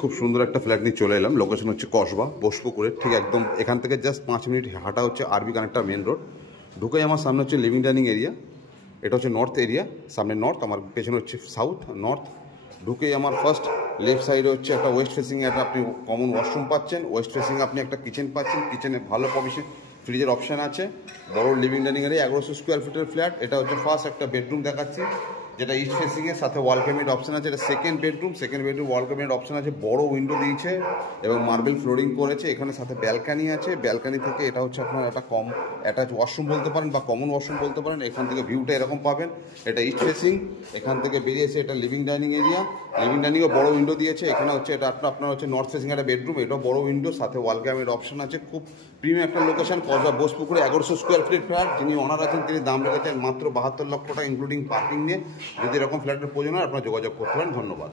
খুব সুন্দর একটা ফ্ল্যাট নিয়ে চলে এলাম। লোকেশন হচ্ছে কসবা বোসপুকুরের ঠিক একদম এখান থেকে জাস্ট 5 মিনিট হাঁটা হচ্ছে আরবি কানেক্টর মেন রোড। ঢুকেই আমার সামনে হচ্ছে লিভিং ডাইনিং এরিয়া। এটা হচ্ছে নর্থ এরিয়া, সামনে নর্থ, আমার পেছনে হচ্ছে সাউথ নর্থ। ঢুকেই আমার ফার্স্ট লেফট সাইডে হচ্ছে একটা ওয়েস্ট ফেসিংয়ে একটা আপনি কমন ওয়াশরুম পাচ্ছেন। ওয়েস্ট ফেসিংয়ে আপনি একটা কিচেন পাচ্ছেন। কিচেনে ভালো প্রভিশন ফ্রিজের অপশান আছে। বড় লিভিং ডাইনিং এরিয়া, 1100 স্কোয়ার ফিটের ফ্ল্যাট। এটা হচ্ছে ফার্স্ট একটা বেডরুম দেখাচ্ছি, যেটা ইস্ট ফেসিংয়ের সাথে ওয়াল ক্যাবিনেট অপশন আছে। এটা সেকেন্ড বেডরুম ওয়াল ক্যাবিনেট অপশন আছে। বড় উইন্ডো দিয়েছে এবং মার্বেল ফ্লোরিং করেছে। এখানে সাথে ব্যালকানি আছে। ব্যালকানি থেকে এটা হচ্ছে আপনার একটা কম অ্যাটাচ ওয়াশরুম বলতে পারেন বা কমন ওয়াশরুম বলতে পারেন। এখান থেকে ভিউটা এরকম পাবেন। এটা ইস্ট ফেসিং। এখান থেকে বেরিয়েছে এটা লিভিং ডাইনিং এরিয়া। লিভিং ডাইনিংও বড় উইন্ডো দিয়েছে। এখানে হচ্ছে এটা আপনার হচ্ছে নর্থ ফেসিং একটা বেডরুম। এটাও বড় উইন্ডো, সাথে ওয়াল ক্যাবিনেট অপশন আছে। খুব প্রিমিয়াম একটা লোকেশন, কসবা বোসপুকুরে 1100 স্কোয়ার ফিট ফ্ল্যাট। যিনি অনার আছেন তিনি দাম রেখেছেন মাত্র 72 লক্ষ টাকা ইনক্লুডিং পার্কিং নিয়ে। যদি এরকম ফ্ল্যাটের প্রয়োজন হয় আপনারা যোগাযোগ করতে পারেন। ধন্যবাদ।